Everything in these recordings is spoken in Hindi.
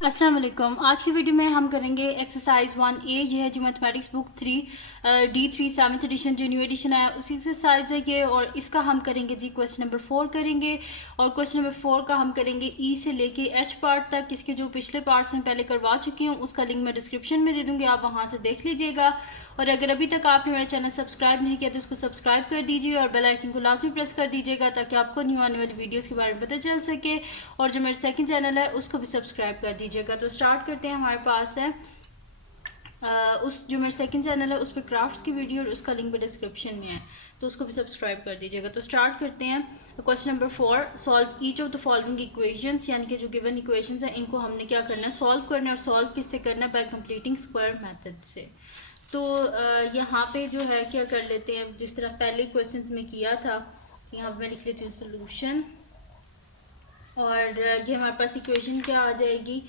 अस्सलाम वालेकुम। आज की वीडियो में हम करेंगे एक्सरसाइज 1A। ये है जी mathematics book 3 D3 7th edition जो न्यू एडिशन है उसी एक्सरसाइज है ये। और इसका हम करेंगे जी क्वेश्चन नंबर 4 करेंगे। और क्वेश्चन नंबर 4 का हम करेंगे E से लेके H पार्ट तक। इसके जो पिछले पार्ट्स हैं पहले करवा चुकी हूँ, उसका लिंक मैं डिस्क्रिप्शन में दे दूँगी, आप वहाँ से देख लीजिएगा। और अगर अभी तक आपने मेरा चैनल सब्सक्राइब नहीं किया तो उसको सब्सक्राइब कर दीजिए और बेल आइकन को लाजमी प्रेस कर दीजिएगा ताकि आपको न्यू आने वाली वीडियोस के बारे में पता चल सके। और जो मेरा सेकंड चैनल है उसको भी सब्सक्राइब कर दीजिएगा। तो स्टार्ट करते हैं। हमारे पास है उस जो मेरा सेकंड चैनल है उस पर क्राफ्ट्स की वीडियो और उसका लिंक भी डिस्क्रिप्शन में है, तो उसको भी सब्सक्राइब कर दीजिएगा। तो स्टार्ट करते हैं। Question number 4, solve each of the following equations, यानी कि जो गिवन इक्वेशंस हैं इनको हमने क्या करना है, सॉल्व करना है। और सॉल्व किससे करना है? बाय कंप्लीटिंग स्क्वायर मेथड से। तो यहाँ पे जो है क्या कर लेते हैं, जिस तरह पहले क्वेश्चन में किया था, यहाँ पे मैं लिख लेती हूँ सोल्यूशन। और ये हमारे पास इक्वेशन क्या आ जाएगी,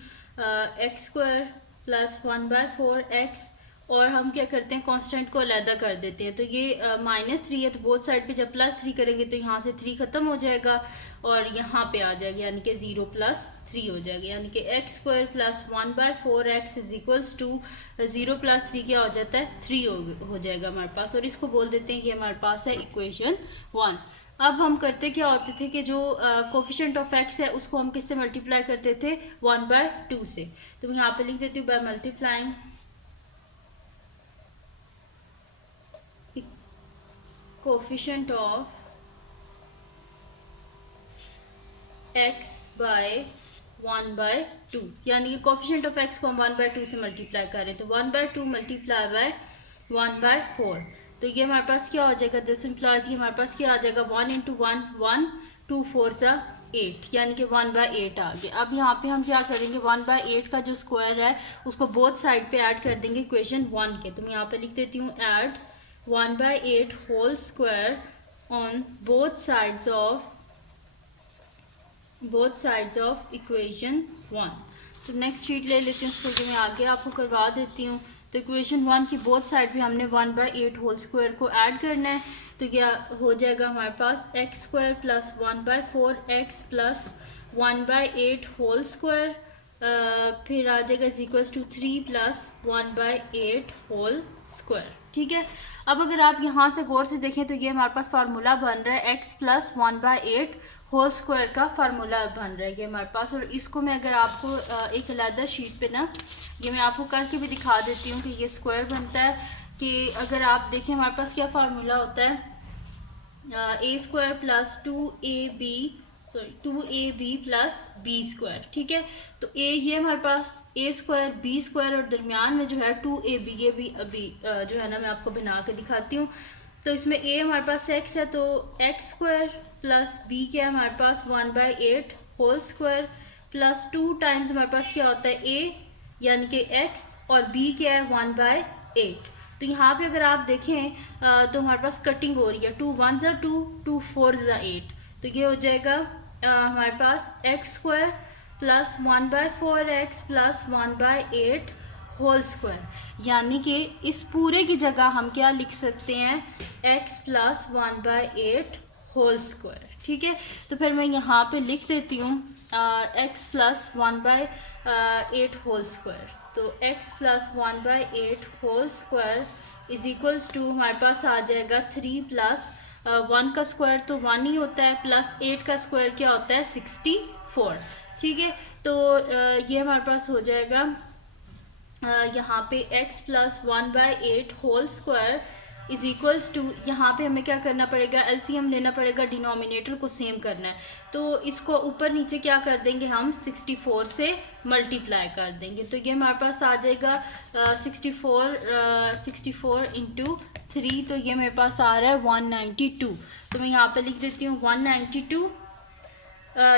एक्स स्क्वायर प्लस 1/4x। और हम क्या करते हैं, कांस्टेंट को अलहदा कर देते हैं। तो ये -3 है, तो बोथ साइड पे जब +3 करेंगे तो यहाँ से 3 ख़त्म हो जाएगा और यहाँ पे आ जाएगा, यानी कि 0 + 3 हो जाएगा। यानी कि x square plus 1/4x is equals to 0 + 3 क्या हो जाता है, 3 हो जाएगा हमारे पास। और इसको बोल देते हैं कि हमारे पास है इक्वेशन 1। अब हम करते क्या होते थे कि जो कोफिशिएंट ऑफ एक्स है उसको हम किससे मल्टीप्लाई करते थे, 1/2 से। तो मैं यहाँ पे लिख देती हूँ by multiplying coefficient of x by 1/2, यानी कि कोफिशिएंट ऑफ एक्स को हम 1/2 से मल्टीप्लाई कर रहे हैं। तो 1/2 मल्टीप्लाई बाय 1/4, तो ये हमारे पास क्या हो जाएगा, दिस इम्प्लॉज ये हमारे पास क्या आ जाएगा, 1 × 1 1, 2 4 सा 8, यानी कि 1/8 आ गया। अब यहाँ पे हम क्या करेंगे, 1/8 का जो स्क्वायर है उसको बोथ साइड पे ऐड कर देंगे इक्वेशन 1 के। तो मैं यहाँ पे लिख देती हूँ add 1/8 whole square on both sides of equation 1। तो नेक्स्ट शीट ले लेती हूँ, उसको जो मैं आगे आपको करवा देती हूँ। तो इक्वेशन 1 की बोथ साइड पे हमने 1/8 होल स्क्वायर को ऐड करना है। तो क्या हो जाएगा हमारे पास, x square plus 1/4x plus 1/8 whole square, फिर आ जाएगा is equals to 3 + 1/8 whole square. ठीक है। अब अगर आप यहाँ से गौर से देखें तो ये हमारे पास फार्मूला बन रहा है, x प्लस 1/8 होल स्क्वायर का फार्मूला बन रहा है ये हमारे पास। और इसको मैं अगर आपको एक अलग शीट पे ना, ये मैं आपको करके भी दिखा देती हूँ कि ये स्क्वायर बनता है। कि अगर आप देखें हमारे पास क्या फार्मूला होता है, a² plus 2ab plus b²। ठीक है। तो a ये हमारे पास a² b² और दरमियान में जो है 2ab, ये भी अभी जो है ना मैं आपको बना के दिखाती हूँ। तो इसमें a हमारे पास x है, तो x² प्लस b क्या है हमारे पास 1/8 होल स्क्वायर प्लस 2 टाइम्स हमारे पास क्या होता है a, यानी कि x, और b क्या है 1/8। तो यहाँ पे अगर आप देखें तो हमारे पास कटिंग हो रही है, 2 1 ज़ा 2, 2 4 ज़ा 8। तो ये हो जाएगा हमारे पास x² plus 1/4x plus 1/8 whole square, यानी कि इस पूरे की जगह हम क्या लिख सकते हैं, x प्लस 1/8 होल स्क्वायर। ठीक है। तो फिर मैं यहाँ पे लिख देती हूँ x प्लस 1/8 होल स्क्वायर। तो x plus 1/8 whole square is equals to हमारे पास आ जाएगा 3 प्लस 1 का स्क्वायर तो 1 ही होता है, प्लस 8 का स्क्वायर क्या होता है, 64। ठीक है। तो ये हमारे पास हो जाएगा यहाँ पे x plus 1/8 whole square is equals to, यहाँ पे हमें क्या करना पड़ेगा, एलसीएम लेना पड़ेगा, डिनोमिनेटर को सेम करना है। तो इसको ऊपर नीचे क्या कर देंगे हम, 64 से मल्टीप्लाई कर देंगे। तो ये हमारे पास आ जाएगा 64 इंटू 3, तो ये मेरे पास आ रहा है 192। तो मैं यहाँ पे लिख देती हूँ 192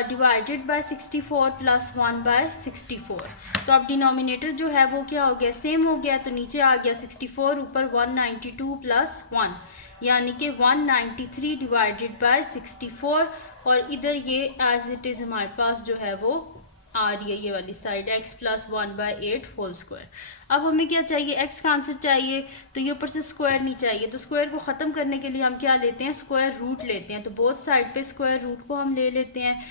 डिवाइडेड बाय 64 प्लस 1/64। तो अब डिनोमिनेटर जो है वो क्या हो गया, सेम हो गया। तो नीचे आ गया 64, ऊपर 192 प्लस 1, यानी कि 193 डिवाइडेड बाय 64। और इधर ये एज इट इज़ हमारे पास जो है वो आ रही है, ये वाली side x plus 1/8 whole square. अब हमें क्या चाहिए, x का आंसर चाहिए, तो ये ऊपर से स्क्वायर नहीं चाहिए। तो स्क्वायर को ख़त्म करने के लिए हम क्या लेते हैं, स्क्वायर रूट लेते हैं। तो बोथ साइड पे स्क्वायर रूट को हम ले लेते हैं,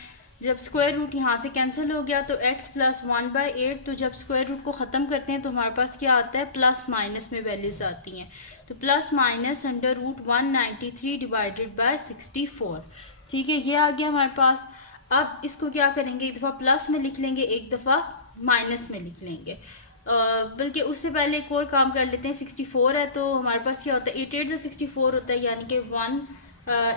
जब स्क्वायर रूट यहाँ से कैंसिल हो गया तो x प्लस 1/8, तो जब स्क्वायर रूट को ख़त्म करते हैं तो हमारे पास क्या आता है, प्लस माइनस में वैल्यूज़ आती हैं। तो plus minus under root 193 divided by 64। ठीक है, ये आ गया हमारे पास। अब इसको क्या करेंगे, एक दफ़ा प्लस में लिख लेंगे, एक दफ़ा माइनस में लिख लेंगे। बल्कि उससे पहले एक और काम कर लेते हैं। 64 है तो हमारे पास क्या होता है, 8 8 से 64 होता है, यानी कि 1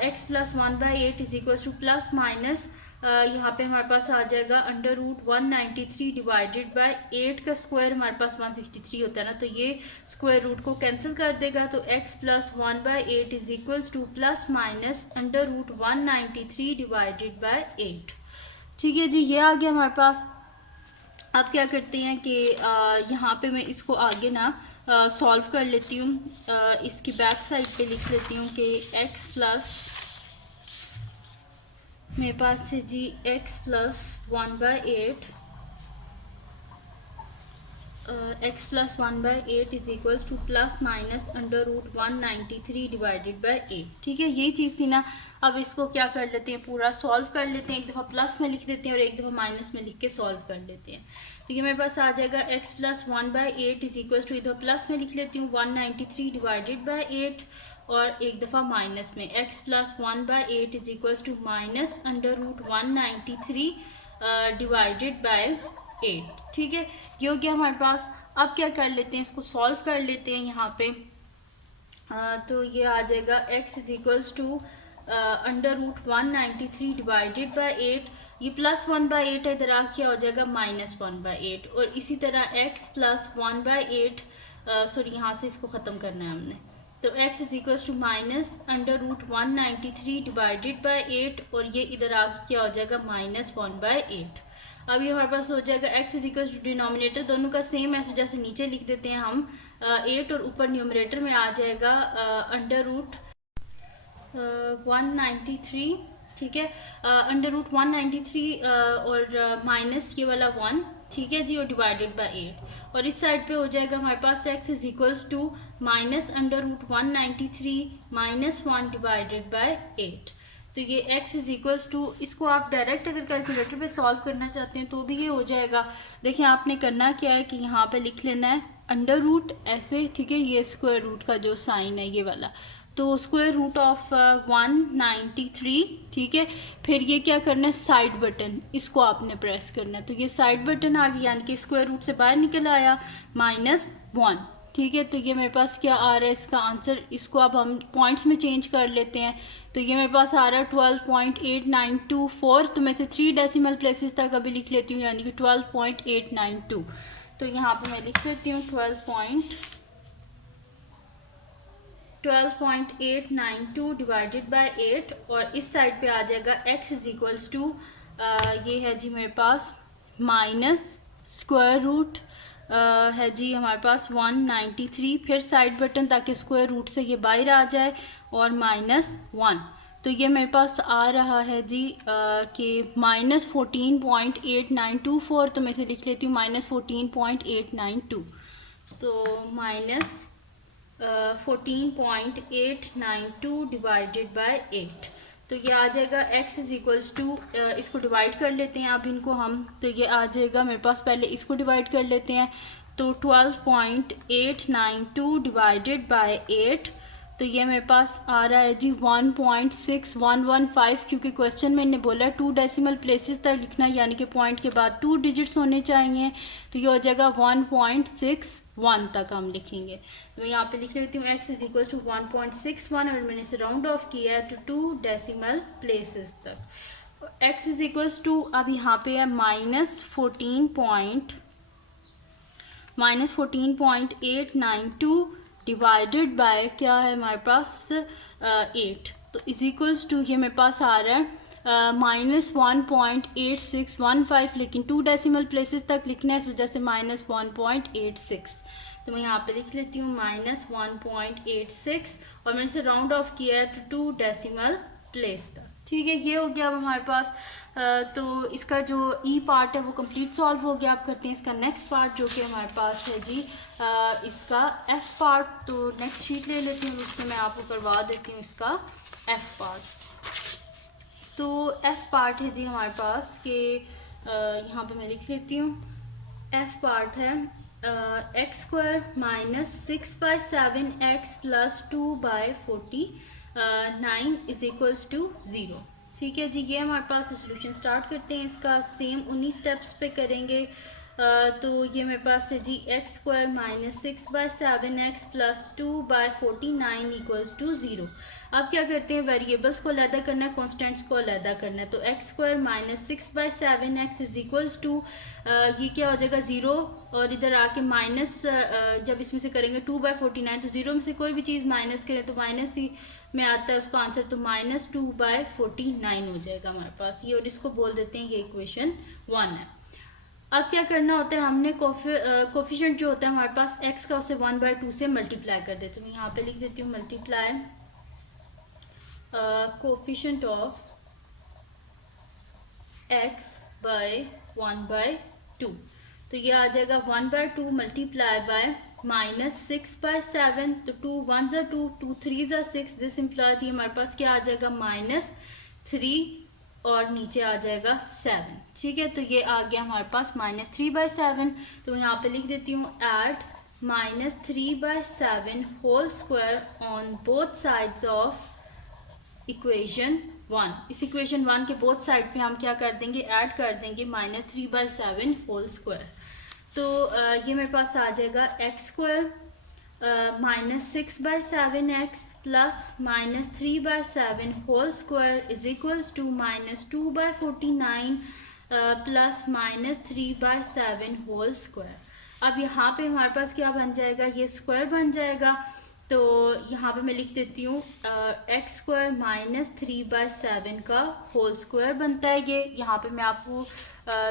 x plus 1/8 is equal to plus minus यहाँ पे हमारे पास आ जाएगा अंडर रूट 193 डिवाइडेड बाय 8 का स्क्वायर हमारे पास 163 होता है ना, तो ये स्क्वायर रूट को कैंसिल कर देगा। तो x plus 1/8 is equals to plus minus under root 193 divided by 8। ठीक है जी, ये आ गया हमारे पास। अब क्या करते हैं कि यहाँ पे मैं इसको आगे ना सॉल्व कर लेती हूँ। इसकी बैक साइड पे लिख लेती हूँ कि x प्लस, मेरे पास से जी x plus 1/8 x plus 1/8 is equals to plus minus under root 193 divided by 8। ठीक है, यही चीज़ थी ना। अब इसको क्या कर लेते हैं, पूरा सॉल्व कर लेते हैं। एक दफ़ा प्लस में लिख देते हैं और एक दफ़ा माइनस में लिख के सॉल्व कर लेते हैं। तो ये मेरे पास आ जाएगा x plus 1/8 is equals to, इधर प्लस में लिख लेती हूँ 193 डिवाइडेड बाय 8 और एक दफ़ा माइनस में x plus 1/8 is equals to minus under root 193 divided by 8। ठीक है, ये हो गया हमारे पास। अब क्या कर लेते हैं, इसको सॉल्व कर लेते हैं यहाँ पे। तो ये आ जाएगा x is equals to under root 193 divided by 8, ये प्लस 1/8 है, इधर आ क्या हो जाएगा माइनस 1/8। और इसी तरह x प्लस 1/8 सॉरी यहाँ से इसको ख़त्म करना है हमने। तो x is equals to minus under root 193 divided by 8 और ये इधर आ क्या हो जाएगा माइनस 1/8। अब ये हमारे पास हो जाएगा x is equal to denominator दोनों का सेम है, जैसे नीचे लिख देते हैं हम 8 और ऊपर न्यूमरेटर में आ जाएगा अंडर रूट 193। ठीक है, अंडर रूट 193 और माइनस ये वाला 1। ठीक है जी, और डिवाइडेड बाय 8 और इस साइड पे हो जाएगा हमारे पास x is equals to minus under root 193 minus 1 divided by 8। तो ये x इज इक्वल्स टू, इसको आप डायरेक्ट अगर कैलकुलेटर पे सॉल्व करना चाहते हैं तो भी ये हो जाएगा। देखिए आपने करना क्या है कि यहाँ पे लिख लेना है अंडर रूट ऐसे। ठीक है, ये स्क्वायर रूट का जो साइन है ये वाला, तो स्क्वायर रूट ऑफ 193। ठीक है, फिर ये क्या करना है, साइड बटन इसको आपने प्रेस करना है। तो ये साइड बटन आ गया, यानी कि स्क्वायर रूट से बाहर निकल आया -1। ठीक है, तो ये मेरे पास क्या आ रहा है इसका आंसर, इसको अब हम पॉइंट्स में चेंज कर लेते हैं। तो ये मेरे पास आ रहा है 12.8924। तो मैं से 3 डेसिमल प्लेसेस तक अभी लिख लेती हूँ, यानी कि 12.892। तो यहाँ पे मैं लिख लेती हूँ 12.892 डिवाइडेड बाय 8 और इस साइड पे आ जाएगा x इज इक्वल्स टू ये है जी मेरे पास माइनस स्क्वायर रूट है जी हमारे पास 193, फिर साइड बटन ताकि स्क्वायर रूट से ये बाहर आ जाए और -1। तो ये मेरे पास आ रहा है जी कि -14.8924। तो मैं इसे लिख लेती हूँ -14.892। तो -14.892 डिवाइडेड बाय 8। तो ये आ जाएगा x इज इक्वल्स टू, इसको डिवाइड कर लेते हैं अब इनको हम। तो ये आ जाएगा मेरे पास, पहले इसको डिवाइड कर लेते हैं। तो 12.892 डिवाइडेड बाय 8, तो ये मेरे पास आ रहा है जी 1.6115, क्योंकि क्वेश्चन में इन्हें बोला 2 डेसिमल प्लेसेस तक लिखना, यानी कि पॉइंट के बाद 2 डिजिट्स होने चाहिए। तो ये हो जाएगा 1.61 तक हम लिखेंगे। तो मैं यहाँ पे लिख लेती हूँ x इज इक्वल टू 1.61 और मैंने इसे राउंड ऑफ किया है टू 2 डेसिमल प्लेसेस तक। x इज इक्वल टू अब यहाँ पे है -14.892 डिवाइडेड बाय क्या है हमारे पास 8। तो इज इक्वल्स टू ये मेरे पास आ रहा है -1.8615, लेकिन 2 डेसिमल प्लेसेस तक लिखना है, इस वजह से -1.86। तो मैं यहाँ पे लिख लेती हूँ -1.86 और मैंने इसे राउंड ऑफ किया है टू 2 डेसिमल प्लेस तक। ठीक है, ये हो गया अब हमारे पास। तो इसका जो ई पार्ट है वो कंप्लीट सॉल्व हो गया। अब करते हैं इसका नेक्स्ट पार्ट, जो कि हमारे पास है जी इसका एफ पार्ट। तो नेक्स्ट शीट ले लेती हूँ, उसमें मैं आपको करवा देती हूँ इसका एफ पार्ट। तो एफ पार्ट है जी हमारे पास कि यहाँ पे मैं लिख लेती हूँ। एफ पार्ट है x square minus 6/7 x plus 2/49 is equals to 0। ठीक है जी, ये हमारे पास सोल्यूशन स्टार्ट करते हैं इसका। सेम उन्हीं स्टेप्स पे करेंगे। तो ये मेरे पास है जी x square minus 6/7 x plus 2/49 equals to 0। अब क्या करते हैं, वेरिएबल्स को अलहदा करना है, कॉन्स्टेंट्स को अलहदा करना है। तो x square minus 6/7 x is equals to ये क्या हो जाएगा 0, और इधर आके माइनस जब इसमें से करेंगे 2/49, तो 0 में से कोई भी चीज़ माइनस करें तो माइनस ही में आता है उसका आंसर, तो माइनस 2/49 हो जाएगा हमारे पास ये, और इसको बोल देते हैं ये इक्वेशन 1 है। अब क्या करना होता है, हमने कोफिशिएंट जो होता है हमारे पास x का, उसे 1/2 से मल्टीप्लाई कर देते हैं। यहाँ पे लिख देती हूँ multiply coefficient of x by 1/2, तो ये आ जाएगा 1/2 मल्टीप्लाई बाय माइनस 6/7, तो 2 1 ज़ा 2, 2 3 ज़ा 6, दिस इम्प्लॉय थी हमारे पास क्या आ जाएगा -3 और नीचे आ जाएगा 7। ठीक है, तो ये आ गया हमारे पास -3/7। तो यहाँ पे लिख देती हूँ add -3/7 whole square on both sides of equation 1। इस इक्वेशन 1 के बोथ साइड पे हम क्या कर देंगे, ऐड कर देंगे -3/7 होल स्क्वायर। तो ये मेरे पास आ जाएगा x square minus 6/7 x plus -3/7 whole square is equals to -2/49 plus -3/7 whole square. अब यहाँ पे हमारे पास क्या बन जाएगा, ये स्क्वायर बन जाएगा। तो यहाँ पे मैं लिख देती हूँ एक्स स्क्वायर -3/7 का होल स्क्वायर बनता है ये। यहाँ पे मैं आपको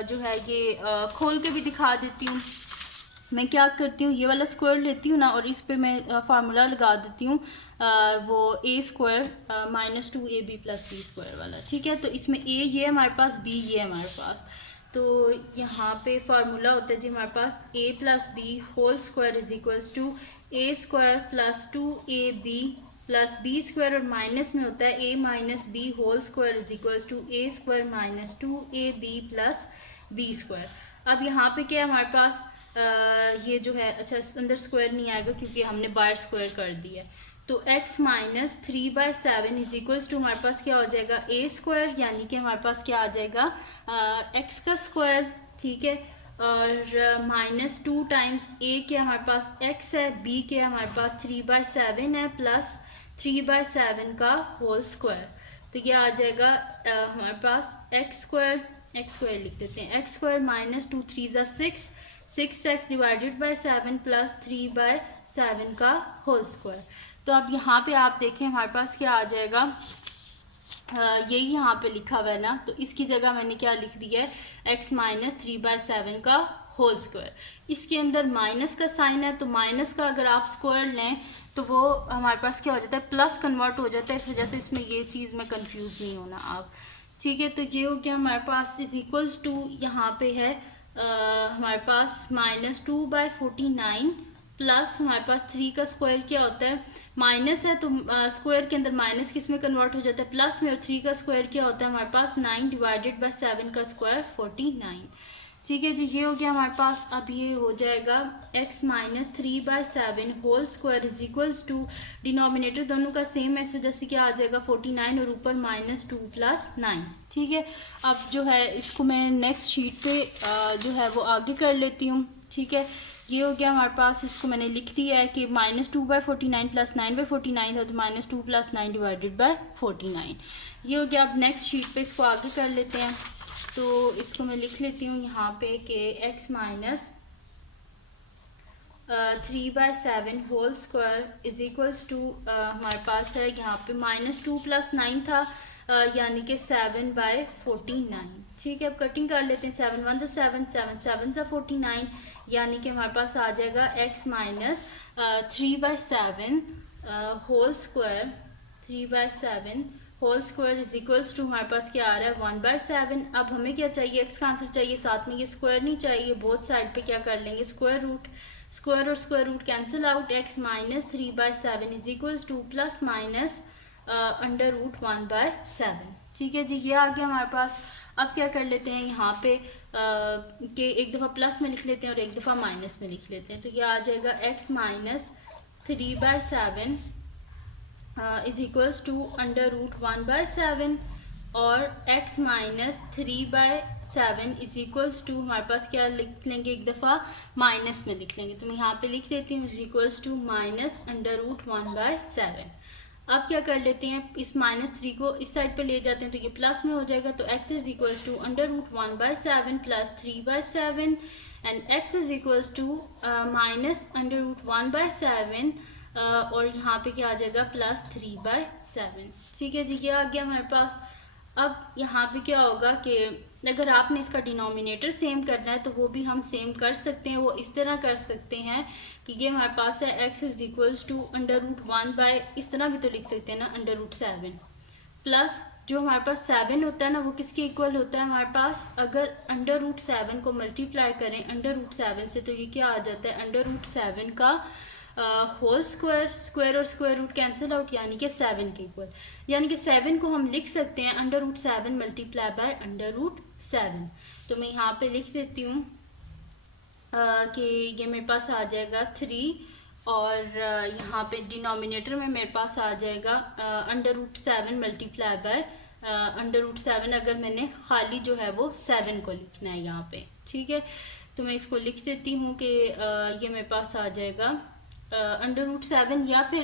जो है ये खोल के भी दिखा देती हूँ। मैं क्या करती हूँ, ये वाला स्क्वायर लेती हूँ ना, और इस पे मैं फार्मूला लगा देती हूँ वो a square -2ab + b square वाला। ठीक है, तो इसमें a ये हमारे पास, b ये हमारे पास। तो यहाँ पे फार्मूला होता है जी हमारे पास a + b whole square is equals to a square plus 2ab plus b square, और माइनस में होता है a - b whole square is equals to a square -2ab plus b square. अब यहाँ पे क्या है हमारे पास ये जो है, अच्छा अंदर स्क्वायर नहीं आएगा क्योंकि हमने बाहर स्क्वायर कर दिया है। तो x - 3/7 इज इक्वल्स टू हमारे पास क्या हो जाएगा a स्क्वायर, यानी कि हमारे पास क्या आ जाएगा x का स्क्वायर। ठीक है, और -2 टाइम्स a के हमारे पास x है, b के हमारे पास 3/7 है, प्लस 3/7 का होल स्क्वायर। तो ये आ जाएगा हमारे पास x स्क्वायर लिख देते हैं, x स्क्वायर -2 3 ज़ा 6x डिवाइडेड बाय 7 प्लस 3/7 का होल स्क्वायर। तो अब यहाँ पे आप देखें हमारे पास क्या आ जाएगा, यही यहाँ पे लिखा हुआ है ना, तो इसकी जगह मैंने क्या लिख दिया है x - 3/7 का होल स्क्वायर। इसके अंदर माइनस का साइन है, तो माइनस का अगर आप स्क्वायर लें तो वो हमारे पास क्या हो जाता है, प्लस कन्वर्ट हो जाता है। इस वजह से इसमें ये चीज़ में कंफ्यूज नहीं होना आप। ठीक है, तो ये हो गया हमारे पास इज इक्वल्स टू, यहाँ पे है हमारे पास -2/49 प्लस हमारे पास 3 का स्क्वायर क्या होता है, माइनस है तो स्क्वायर के अंदर माइनस किस में कन्वर्ट हो जाता है, प्लस में, और 3 का स्क्वायर क्या होता है हमारे पास 9 डिवाइडेड बाय 7 का स्क्वायर 49। ठीक है जी, ये हो गया हमारे पास। अब ये हो जाएगा x - 3/7 whole square is equals to, denominator दोनों का सेम है इस वजह से क्या आ जाएगा 49, और ऊपर -2 + 9। ठीक है, अब जो है इसको मैं नेक्स्ट शीट पे जो है वो आगे कर लेती हूँ। ठीक है, ये हो गया हमारे पास, इसको मैंने लिख दिया है कि -2/49 प्लस 9/49 था, तो -2 + 9 डिवाइडेड बाय 49 ये हो गया। अब नेक्स्ट शीट पे इसको आगे कर लेते हैं। तो इसको मैं लिख लेती हूँ यहाँ पे कि x - 3/7 whole square is equals to हमारे पास है यहाँ पे -2 + 9 था, यानी कि 7/49। ठीक है, अब कटिंग कर लेते हैं, 7 1 = 7, 7 7 = 49, यानी कि हमारे पास आ जाएगा x - 3/7 whole square 3/7 whole square is equals to हमारे पास क्या आ रहा है 1/7। अब हमें क्या चाहिए, x का आंसर चाहिए, साथ में ये स्क्वायर नहीं चाहिए। बोथ साइड पे क्या कर लेंगे, स्क्वायर और square root cancel out. x - 3/7 is equals to plus minus √1/7। ठीक है जी, ये आ गया हमारे पास। अब क्या कर लेते हैं यहाँ पे कि एक दफ़ा प्लस में लिख लेते हैं और एक दफ़ा माइनस में लिख लेते हैं। तो ये आ जाएगा x minus 3/7 is equals to √1/7 और x minus 3/7 is equals to, हमारे पास क्या लिख लेंगे, एक दफ़ा माइनस में लिख लेंगे। तो मैं यहाँ पे लिख देती हूँ इज इक्वल्स टू माइनस √1/7। अब क्या कर लेते हैं, इस -3 को इस साइड पे ले जाते हैं तो ये प्लस में हो जाएगा। तो x is equals to √1/7 plus 3/7 and x is equals to minus √1/7 और यहाँ पे क्या आ जाएगा प्लस 3/7। ठीक है जी, ये आ गया हमारे पास। अब यहाँ पे क्या होगा कि अगर आपने इसका डिनोमिनेटर सेम करना है तो वो भी हम सेम कर सकते हैं। वो इस तरह कर सकते हैं कि ये हमारे पास है x इज इक्वल्स टू √1 इस तरह भी तो लिख सकते हैं ना, √7 प्लस जो हमारे पास 7 होता है ना, वो किसके इक्वल होता है हमारे पास, अगर √7 को मल्टीप्लाई करें √7 से तो ये क्या आ जाता है, √7 का होल स्क्वायर, स्क्वायर और स्क्वायर रूट कैंसिल आउट, यानी कि 7 के इक्वल। यानी कि 7 को हम लिख सकते हैं √7 मल्टीप्लाई बाय √7। तो मैं यहाँ पे लिख देती हूँ कि ये मेरे पास आ जाएगा 3 और यहाँ पे डिनोमिनेटर में मेरे पास आ जाएगा √7 मल्टीप्लाई बाय √7। अगर मैंने खाली जो है वो 7 को लिखना है यहाँ पे, ठीक है। तो मैं इसको लिख देती हूँ कि ये मेरे पास आ जाएगा √7, या फिर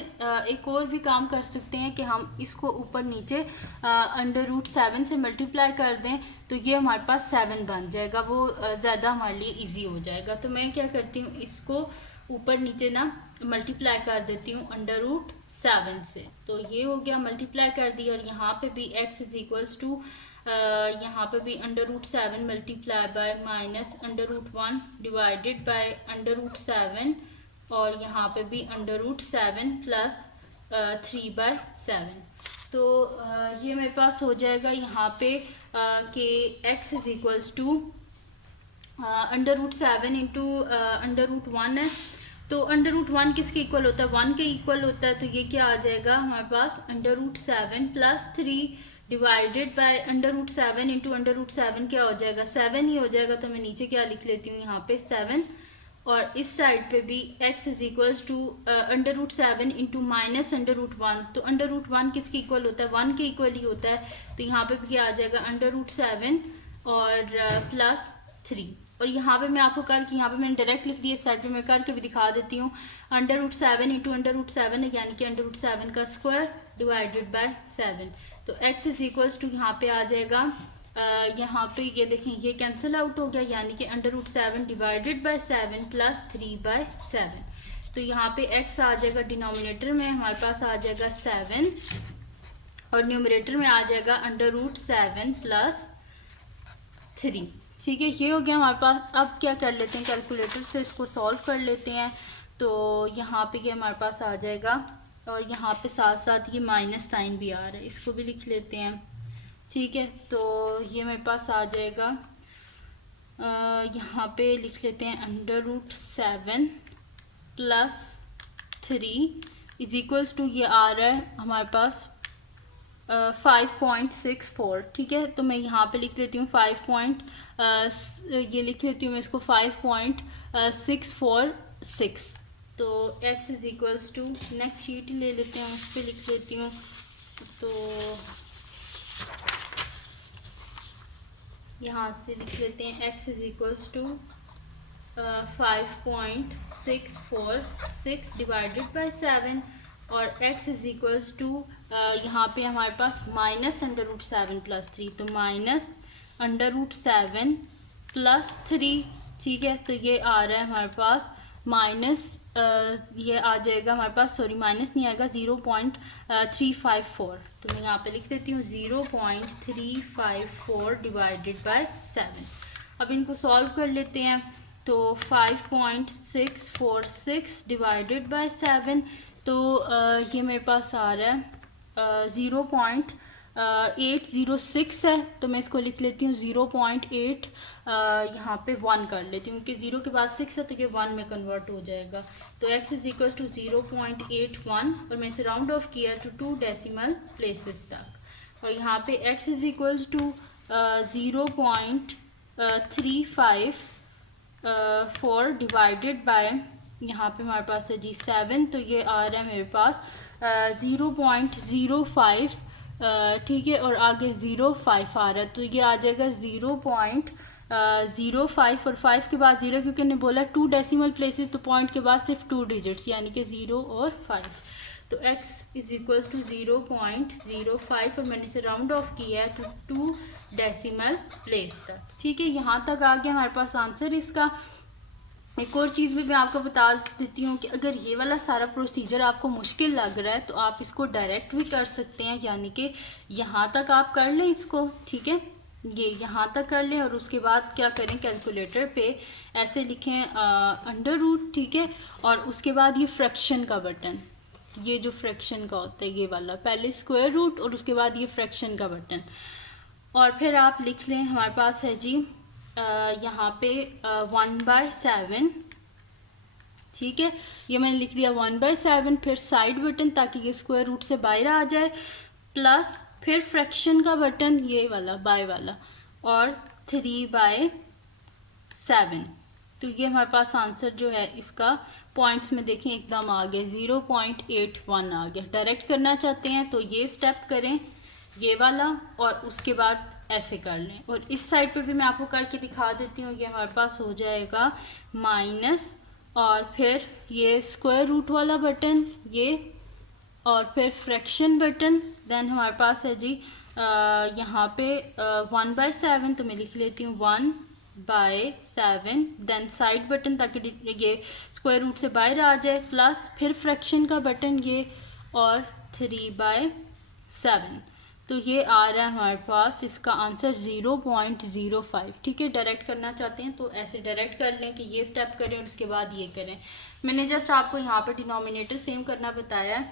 एक और भी काम कर सकते हैं कि हम इसको ऊपर नीचे √7 से मल्टीप्लाई कर दें तो ये हमारे पास 7 बन जाएगा, वो ज़्यादा हमारे लिए इजी हो जाएगा। तो मैं क्या करती हूँ, इसको ऊपर नीचे ना मल्टीप्लाई कर देती हूँ √7 से। तो ये हो गया, मल्टीप्लाई कर दिया। और यहाँ पे भी x इज इक्वल्स टू यहाँ पे भी √7 multiply by minus √1 divided by √7 और यहाँ पे भी √7 प्लस 3/7। तो ये मेरे पास हो जाएगा यहाँ पे कि x is equals to √7 into √1 है। तो √1 किसके इक्वल होता है, 1 के इक्वल होता है। तो ये क्या आ जाएगा हमारे पास √7 प्लस 3 डिवाइडेड बाय √7 इंटू √7 क्या हो जाएगा, 7 ही हो जाएगा। तो मैं नीचे क्या लिख लेती हूँ यहाँ पे 7 और इस साइड पे भी x is equals to √7 into minus √1। तो √1 किसके इक्वल होता है, 1 के इक्वल ही होता है। तो यहाँ पे भी क्या आ जाएगा √7 और प्लस 3। और यहाँ पे मैं आपको करके, यहाँ पे मैंने डायरेक्ट लिख दिया, इस साइड पे मैं करके भी दिखा देती हूँ। √7 इंटू √7 है यानी कि √7 का स्क्वायर डिवाइडेड बाय 7। तो x इज इक्वल्स टू यहाँ पे आ जाएगा यहाँ पे ये देखें ये कैंसिल आउट हो गया, यानी कि √7 डिवाइडेड बाय 7 प्लस 3/7। तो यहाँ पे x आ जाएगा डिनोमिनेटर में हमारे पास आ जाएगा 7 और न्यूमरेटर में आ जाएगा √7 प्लस 3। ठीक है, ये हो गया हमारे पास। अब क्या कर लेते हैं, कैलकुलेटर से इसको सॉल्व कर लेते हैं। तो यहाँ पे ये हमारे पास आ जाएगा और यहाँ पे साथ साथ ये माइनस साइन भी आ रहा है, इसको भी लिख लेते हैं। ठीक है, तो ये मेरे पास आ जाएगा यहाँ पे लिख लेते हैं √7 प्लस 3 इज इक्वल्स टू, ये आ रहा है हमारे पास 5.64। ठीक है, तो मैं यहाँ पे लिख लेती हूँ ये लिख लेती हूँ मैं इसको 5.646। तो x is equals to, next sheet ले लेते हैं उस पर लिख लेती हूँ। तो यहाँ से लिख लेते हैं x is equals to 5.646 divided by 7 और x इज इक्वल्स टू यहाँ पे हमारे पास माइनस √7 प्लस 3। तो माइनस √7 प्लस 3। ठीक है, तो ये आ रहा है हमारे पास माइनस ये आ जाएगा हमारे पास, सॉरी माइनस नहीं आएगा, 0.354। तो मैं यहाँ पे लिख देती हूँ 0.354 डिवाइडेड बाय 7। अब इनको सॉल्व कर लेते हैं। तो 5.646 डिवाइडेड बाय 7, तो ये मेरे पास आ रहा है 0.806 है। तो मैं इसको लिख लेती हूँ 0.8 यहाँ पे 1 कर लेती हूँ कि 0 के बाद 6 है तो ये 1 में कन्वर्ट हो जाएगा। तो x इज इक्वल्स टू 0.81 और मैं इसे राउंड ऑफ किया टू 2 डेसिमल प्लेसेस तक। और यहाँ पे x is equals to 0.35 divided by, यहाँ पे हमारे पास है जी 7, तो ये आ रहा है मेरे पास 0.05, ठीक है, और आगे 0.5 आ रहा है, तो ये आ जाएगा 0.05 और 5 के बाद 0, क्योंकि ने बोला 2 डेसिमल प्लेसेस, तो पॉइंट के बाद सिर्फ 2 डिजिट्स यानी कि 0 और 5, तो x इज इक्वल्स टू 0.05 और मैंने इसे राउंड ऑफ किया है तो 2 डेसिमल प्लेस तक, ठीक है। यहाँ तक आ गया हमारे पास आंसर इसका। एक और चीज़ भी मैं आपको बता देती हूँ कि अगर ये वाला सारा प्रोसीजर आपको मुश्किल लग रहा है तो आप इसको डायरेक्ट भी कर सकते हैं, यानी कि यहाँ तक आप कर लें इसको, ठीक है, ये यहाँ तक कर लें और उसके बाद क्या करें, कैलकुलेटर पे ऐसे लिखें अंडर रूट, ठीक है, और उसके बाद ये फ्रैक्शन का बटन, ये जो फ्रैक्शन का होता है ये वाला, पहले स्क्वायर रूट और उसके बाद ये फ्रैक्शन का बटन, और फिर आप लिख लें हमारे पास है जी यहाँ पे 1/7, ठीक है, ये मैंने लिख दिया 1/7, फिर साइड बटन ताकि ये स्क्वायर रूट से बाहर आ जाए, प्लस फिर फ्रैक्शन का बटन ये वाला बाय वाला, और 3/7, तो ये हमारे पास आंसर जो है इसका पॉइंट्स में देखें एकदम आ गया, 0.81 आ गया। डायरेक्ट करना चाहते हैं तो ये स्टेप करें, ये वाला, और उसके बाद ऐसे कर लें, और इस साइड पे भी मैं आपको करके दिखा देती हूँ। ये हमारे पास हो जाएगा माइनस, और फिर ये स्क्वायर रूट वाला बटन ये, और फिर फ्रैक्शन बटन, देन हमारे पास है जी यहाँ पे 1/7, तो मैं लिख लेती हूँ 1/7, देन साइड बटन ताकि ये स्क्वायर रूट से बाहर आ जाए, प्लस फिर फ्रैक्शन का बटन ये, और 3/7, तो ये आ रहा है हमारे पास इसका आंसर 0.05, ठीक है। डायरेक्ट करना चाहते हैं तो ऐसे डायरेक्ट कर लें कि ये स्टेप करें और उसके बाद ये करें। मैंने जस्ट आपको यहाँ पर डिनोमिनेटर सेम करना बताया है,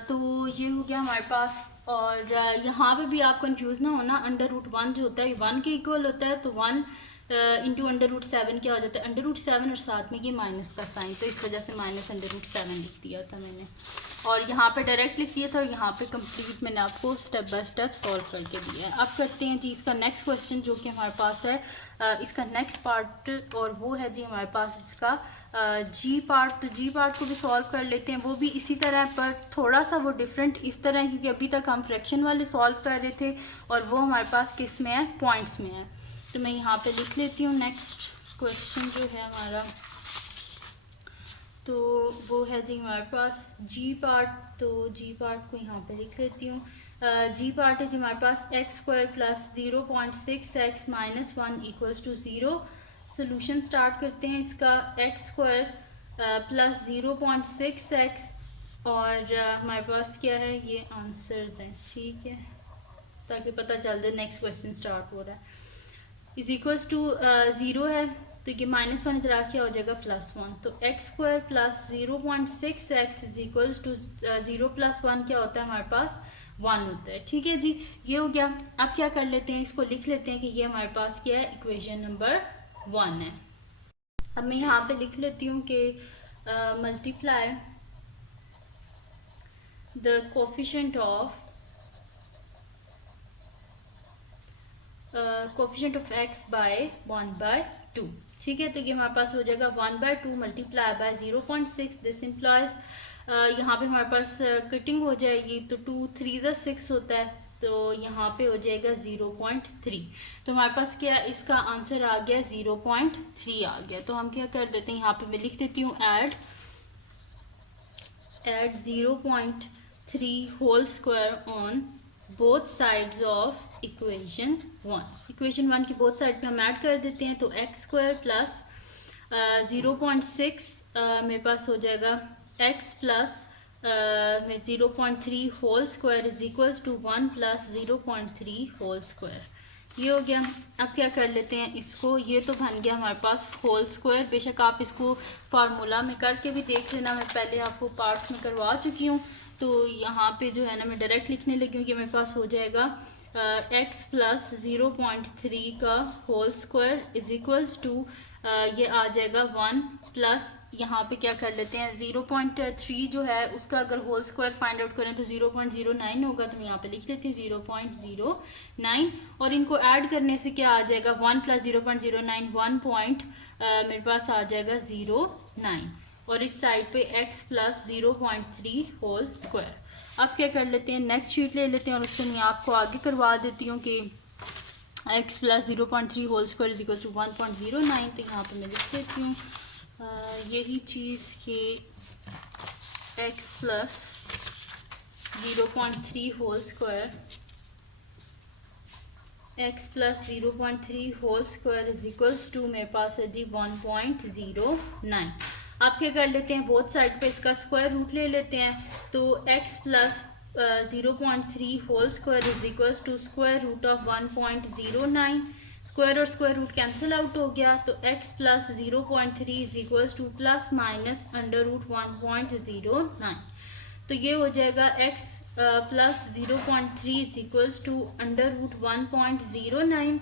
तो ये हो गया हमारे पास। और यहाँ पे भी आप कंफ्यूज ना होना, √1 जो होता है 1 के इक्वल होता है, तो 1 इंटू √7 क्या हो जाता है, √7 और साथ में ये माइनस का साइन, तो इस वजह से माइनस √7 लिख दिया था मैंने, और यहाँ पे डायरेक्ट लिख दिया था, और यहाँ पे कंप्लीट मैंने आपको स्टेप बाय स्टेप सॉल्व करके दिया है। अब करते हैं जी इसका नेक्स्ट क्वेश्चन जो कि हमारे पास है इसका नेक्स्ट पार्ट, और वो है जी हमारे पास इसका जी पार्ट। तो जी पार्ट को भी सॉल्व कर लेते हैं, वो भी इसी तरह पर थोड़ा सा वो डिफरेंट इस तरह, क्योंकि अभी तक हम फ्रैक्शन वाले सॉल्व कर रहे थे और वो हमारे पास किस में है, पॉइंट्स में है। तो मैं यहाँ पे लिख लेती हूँ नेक्स्ट क्वेश्चन जो है हमारा, तो वो है जी हमारे पास जी पार्ट। तो जी पार्ट को यहाँ पे लिख लेती हूँ। जी पार्ट है जी हमारे पास x² plus 0.6x minus 1 equals to 0। Solution start करते हैं इसका, x² प्लस 0.6x, और हमारे पास क्या है, ये आंसर्स हैं, ठीक है, ताकि पता चल जाए नेक्स्ट क्वेश्चन स्टार्ट हो रहा है, इज इक्वल्स टू 0 है, तो ये -1 इधर आके हो जाएगा +1, तो x² plus 0.6x is equals to 0 + 1 क्या होता है हमारे पास, 1 होता है, ठीक है जी, ये हो गया। अब क्या कर लेते हैं, इसको लिख लेते हैं कि ये हमारे पास क्या है, इक्वेशन नंबर 1 है। अब मैं यहाँ पे लिख लेती हूँ कि multiply the coefficient of x by 1/2, ठीक है, तो ये हमारे पास हो जाएगा 1/2 मल्टीप्लाई बाय 0.6, दिस इम्प्लॉयज यहाँ पे हमारे पास कटिंग हो जाएगी, तो 2 3 6 होता है, तो यहाँ पे हो जाएगा 0.3, तो हमारे पास क्या इसका आंसर आ गया 0.3 आ गया। तो हम क्या कर देते हैं, यहाँ पे मैं लिख देती हूँ add 0.3 whole square on both sides of equation 1। Equation 1 की बोथ साइड पे हम ऐड कर देते हैं, तो x² प्लस 0.6 मेरे पास हो जाएगा x plus 0.3 whole square is equals to 1 plus 0.3 whole square, ये हो गया। अब क्या कर लेते हैं इसको, ये तो बन गया हमारे पास होल स्क्वायर। बेशक आप इसको फार्मूला में करके भी देख लेना, मैं पहले आपको पार्ट्स में करवा चुकी हूँ, तो यहाँ पे जो है ना मैं डायरेक्ट लिखने लगी हूँ कि मेरे पास हो जाएगा x प्लस 0.3 का whole square is equals to ये आ जाएगा 1 प्लस यहाँ पे क्या कर लेते हैं 0.3 जो है उसका अगर होल स्क्वायर फाइंड आउट करें तो 0.09 होगा, तो मैं यहाँ पे लिख लेती हूँ 0.09 और इनको ऐड करने से क्या आ जाएगा 1 प्लस 0.09 1 पॉइंट मेरे पास आ जाएगा 0.9 और इस साइड पे x प्लस 0.3 होल स्क्वायर। अब क्या कर लेते हैं नेक्स्ट शीट ले लेते हैं और उसको मैं आपको आगे करवा देती हूँ कि x plus 0.3 whole square is equal to 1.09। तो यहाँ पे मैं लिख लेती हूँ यही चीज़ कि x plus 0.3 whole square x plus 0.3 whole square is equals to मेरे पास है जी 1.09। आप क्या कर लेते हैं बोथ साइड पे इसका स्क्वायर रूट ले लेते हैं, तो x plus 0.3 whole square is equals to square root of 1.09। Square और स्क्वायर रूट कैंसिल आउट हो गया, तो x plus 0.3 is equals to plus minus under root 1.09। तो ये हो जाएगा x plus 0.3 is equals to under root 1.09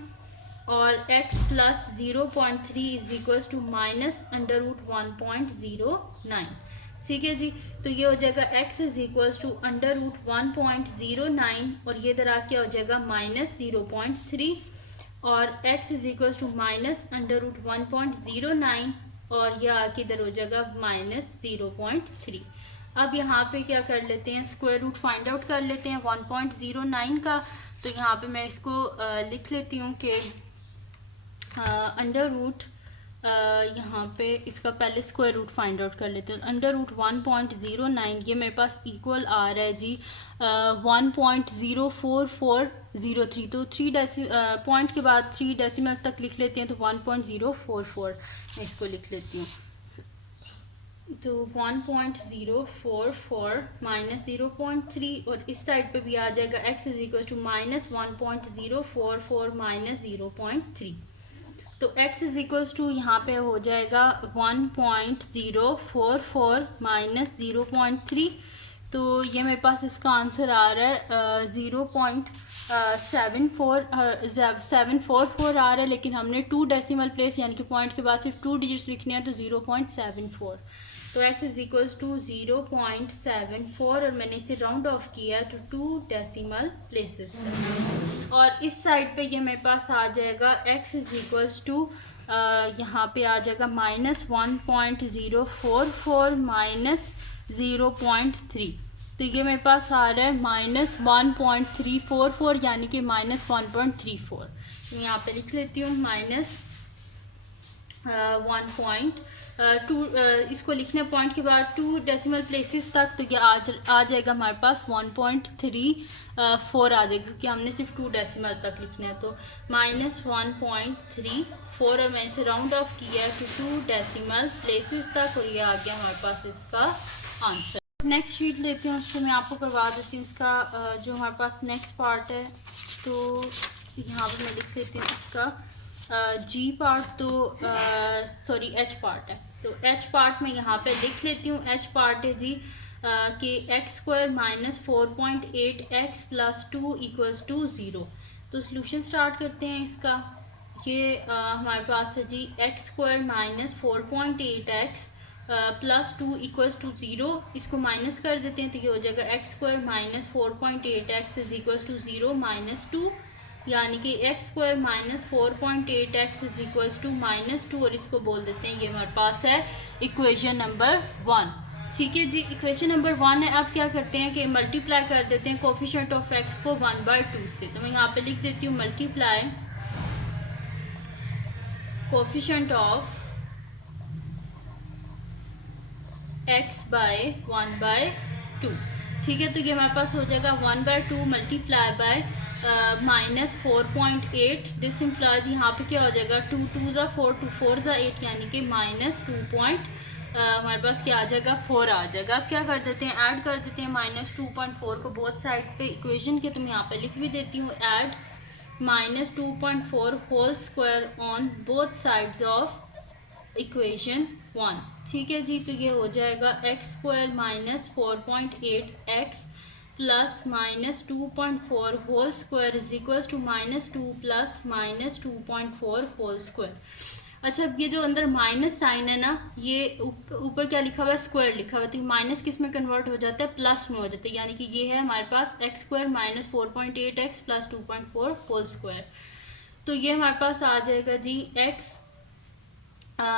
और x plus 0.3 is equals to minus under root 1.09। ठीक है जी, तो ये हो जाएगा x is equals to under root 1.09 और ये इधर आके हो जाएगा माइनस 0.3 और x is equals to minus under root 1.09 और यह आके इधर हो जाएगा माइनस 0.3। अब यहाँ पे क्या कर लेते हैं स्क्वायर रूट फाइंड आउट कर लेते हैं 1.09 का। तो यहाँ पे मैं इसको लिख लेती हूँ कि अंडर रूट यहाँ पे इसका पहले स्क्वायर रूट फाइंड आउट कर लेते हैं। अंडर रूट 1.09 ये मेरे पास इक्वल आ रहा है जी 1.04403। तो 3 पॉइंट के बाद 3 डेसिमल तक लिख लेते हैं, तो 1.044 मैं इसको लिख लेती हूँ। तो 1.044 माइनस 0.3 और इस साइड पे भी आ जाएगा x is equal to minus 1.044 minus 0.3। तो x इज इक्वल्स टू यहाँ पे हो जाएगा 1.044 माइनस 0.3। तो ये मेरे पास इसका आंसर आ रहा है 0.744 आ रहा है, लेकिन हमने 2 डेसिमल प्लेस यानी कि पॉइंट के बाद सिर्फ 2 डिजिट्स लिखने हैं, तो 0.74। तो x इज इक्वल्स टू 0.74 और मैंने इसे राउंड ऑफ किया टू 2 डेसिमल प्लेसेस और इस साइड पे ये मेरे पास आ जाएगा x इज इक्वल्स टू यहाँ पे आ जाएगा माइनस 1.044 माइनस 0.3। तो ये मेरे पास आ रहा है माइनस 1.344 यानी कि माइनस 1.34। तो यहाँ पे लिख लेती हूँ माइनस 1.2 इसको लिखने पॉइंट के बाद 2 डेसिमल प्लेसेस तक, तो ये आ जाएगा हमारे पास 1.34 आ जाएगा क्योंकि हमने सिर्फ 2 डेसिमल तक लिखना है। तो माइनस 1.34 और मैंने इसे राउंड ऑफ किया है टू 2 डेसिमल प्लेसेस तक और ये आ गया हमारे पास इसका आंसर। नेक्स्ट शीट लेती हूँ, उसको मैं आपको करवा देती हूँ इसका जो हमारे पास नेक्स्ट पार्ट है। तो यहाँ पर मैं लिख लेती हूँ इसका जी पार्ट, तो सॉरी एच पार्ट है। तो एच पार्ट में यहाँ पे लिख लेती हूँ। एच पार्ट है जी कि x square minus 4.8 x plus 2 equals to 0। तो सोल्यूशन स्टार्ट करते हैं इसका। ये हमारे पास है जी x square minus 4.8 x plus 2 equals to 0। इसको माइनस कर देते हैं तो ये हो जाएगा x square minus 4.8 x is equals to 0 minus 2, यानी कि x square minus 4.8 x is equals to minus 2 और इसको बोल देते हैं ये हमारे पास है इक्वेशन नंबर 1। ठीक है जी, इक्वेशन नंबर 1 है। अब क्या करते हैं कि मल्टीप्लाई कर देते हैं कोफिशिएंट ऑफ एक्स को 1/2 से। तो मैं यहाँ पे लिख देती हूँ multiply coefficient of x by 1/2। ठीक है, तो ये हमारे पास हो जाएगा 1/2 multiply by minus 4.8। This implies यहाँ पे क्या हो जाएगा 2 2 ज़ा 4 2 4 ज़ा 8 यानी कि माइनस 2 हमारे पास क्या आ जाएगा 4 आ जाएगा। अब क्या कर देते हैं ऐड कर देते हैं माइनस 2.4 को बोथ साइड पे इक्वेशन के। तो मैं यहाँ पे लिख भी देती हूँ add minus 2.4 whole square on both sides of equation 1। ठीक है जी, तो ये हो जाएगा x square minus 4.8 x plus minus 2.4 whole square is equals to minus 2 plus minus 2.4 whole square. अच्छा, अब ये जो अंदर माइनस साइन है ना, ये ऊपर क्या लिखा हुआ है, स्क्वायर लिखा हुआ है, तो माइनस किस में कन्वर्ट हो जाता है, प्लस में हो जाता है, यानी कि ये है हमारे पास x square minus 4.8x plus 2.4 whole square. तो ये हमारे पास आ जाएगा जी एक्स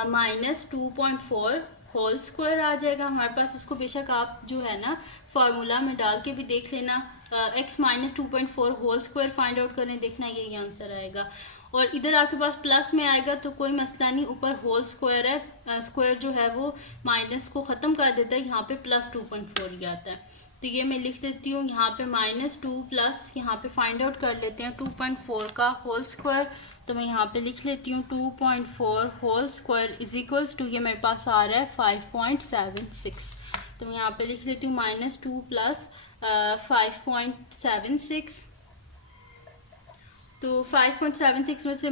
माइनस 2.4 होल स्क्वायर आ जाएगा हमारे पास। इसको बेशक आप जो है ना फार्मूला में डाल के भी देख लेना, x minus 2.4 whole square find out करें, देखना यही आंसर आएगा। और इधर आपके पास प्लस में आएगा तो कोई मसला नहीं, ऊपर होल स्क्वायर है, स्क्वायर जो है वो माइनस को ख़त्म कर देता है, यहाँ पे प्लस 2.4 ही आता है। तो ये मैं लिख देती हूँ यहाँ पे माइनस 2 प्लस, यहाँ पे फाइंड आउट कर लेते हैं 2.4 का होल स्क्वायर। तो मैं यहाँ पे लिख लेती हूँ 2.4 whole square is equals to, ये मेरे पास आ रहा है 5.76। तो मैं यहाँ पे लिख लेती हूँ माइनस 2 प्लस 5.76। तो 5.76 में से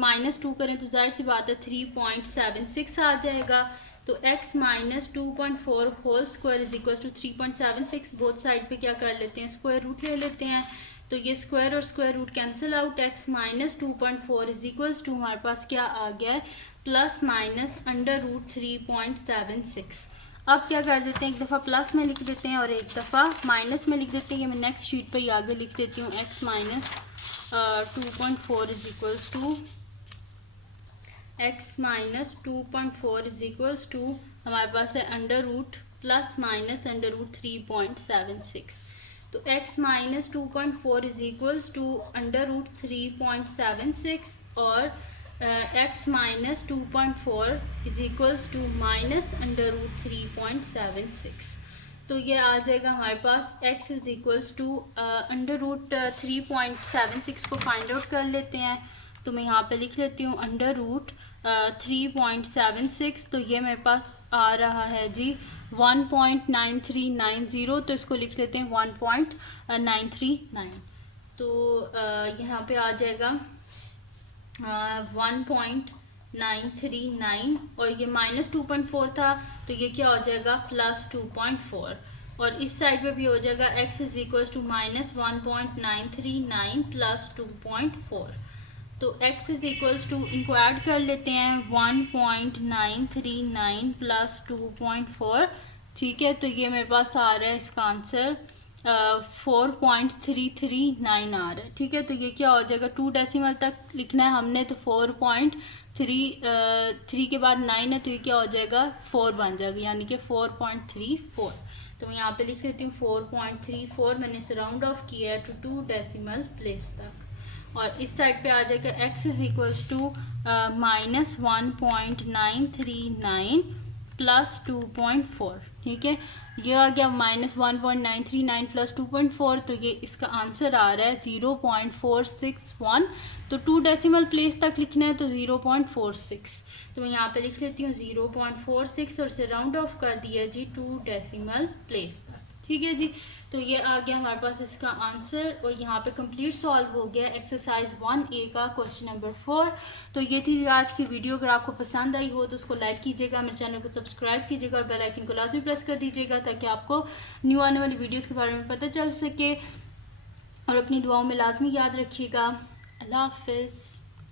माइनस 2 करें तो जाहिर सी बात है 3.76 आ जाएगा। तो x minus 2.4 whole square is equal to 3.76। Both side पे क्या कर लेते हैं, स्क्वायर रूट ले लेते हैं। तो ये स्क्वायर और square root cancel out, x minus 2.4 is equals to हमारे पास क्या आ गया है, प्लस माइनस अंडर रूट 3.76। अब क्या कर देते हैं, एक दफ़ा प्लस में लिख देते हैं और एक दफ़ा माइनस में लिख देते हैं। ये मैं नेक्स्ट शीट पे ही आगे लिख देती हूँ, x minus 2.4 is equals to x minus 2.4 is equals to हमारे पास है under root plus minus under root 3.76। तो x minus 2.4 is equals to under root 3.76 और x minus 2.4 is equals to minus under root 3.76। तो ये आ जाएगा हमारे पास x is equals to under root 3.76 को फाइंड आउट कर लेते हैं। तो मैं यहाँ पे लिख लेती हूँ अंडर रूट 3.76। तो ये मेरे पास आ रहा है जी 1.9390। तो इसको लिख लेते हैं 1.939। तो यहाँ पे आ जाएगा 1.939 और ये माइनस 2.4 था, तो ये क्या हो जाएगा, प्लस 2.4। और इस साइड पे भी हो जाएगा x is equals to minus 1.939 plus 2.4। तो x इज इक्वल्स टू, इनको ऐड कर लेते हैं, 1.939 प्लस 2.4। ठीक है, तो ये मेरे पास आ रहा है इसका आंसर 4.339 आ रहा है। ठीक है, तो ये क्या हो जाएगा, 2 डेसिमल तक लिखना है हमने, तो 4.3 के बाद 9 है, तो ये क्या हो जाएगा 4 बन जाएगा, यानी कि 4.34। तो मैं यहाँ पे लिख लेती हूँ 4.34। मैंने इसे राउंड ऑफ किया है टू 2 डेसिमल प्लेस तक। और इस साइड पे आ जाएगा x is equals to minus 1.939 plus 2.4। ठीक है, ये आ गया माइनस 1.939 प्लस 2.4। तो ये इसका आंसर आ रहा है 0.461। तो 2 डेसिमल प्लेस तक लिखना है तो 0.46। तो मैं यहाँ पे लिख लेती हूँ 0.46 और इसे राउंड ऑफ कर दिया जी 2 डेसिमल प्लेस तक। ठीक है जी, तो ये आ गया हमारे पास इसका आंसर। और यहाँ पे कंप्लीट सॉल्व हो गया एक्सरसाइज 1A का क्वेश्चन नंबर 4। तो ये थी आज की वीडियो। अगर आपको पसंद आई हो तो उसको लाइक कीजिएगा, मेरे चैनल को सब्सक्राइब कीजिएगा और बेल आइकन को लाजमी प्रेस कर दीजिएगा ताकि आपको न्यू आने वाली वीडियोज़ के बारे में पता चल सके। और अपनी दुआओं में लाजमी याद रखिएगा। अल्लाह हाफिज़।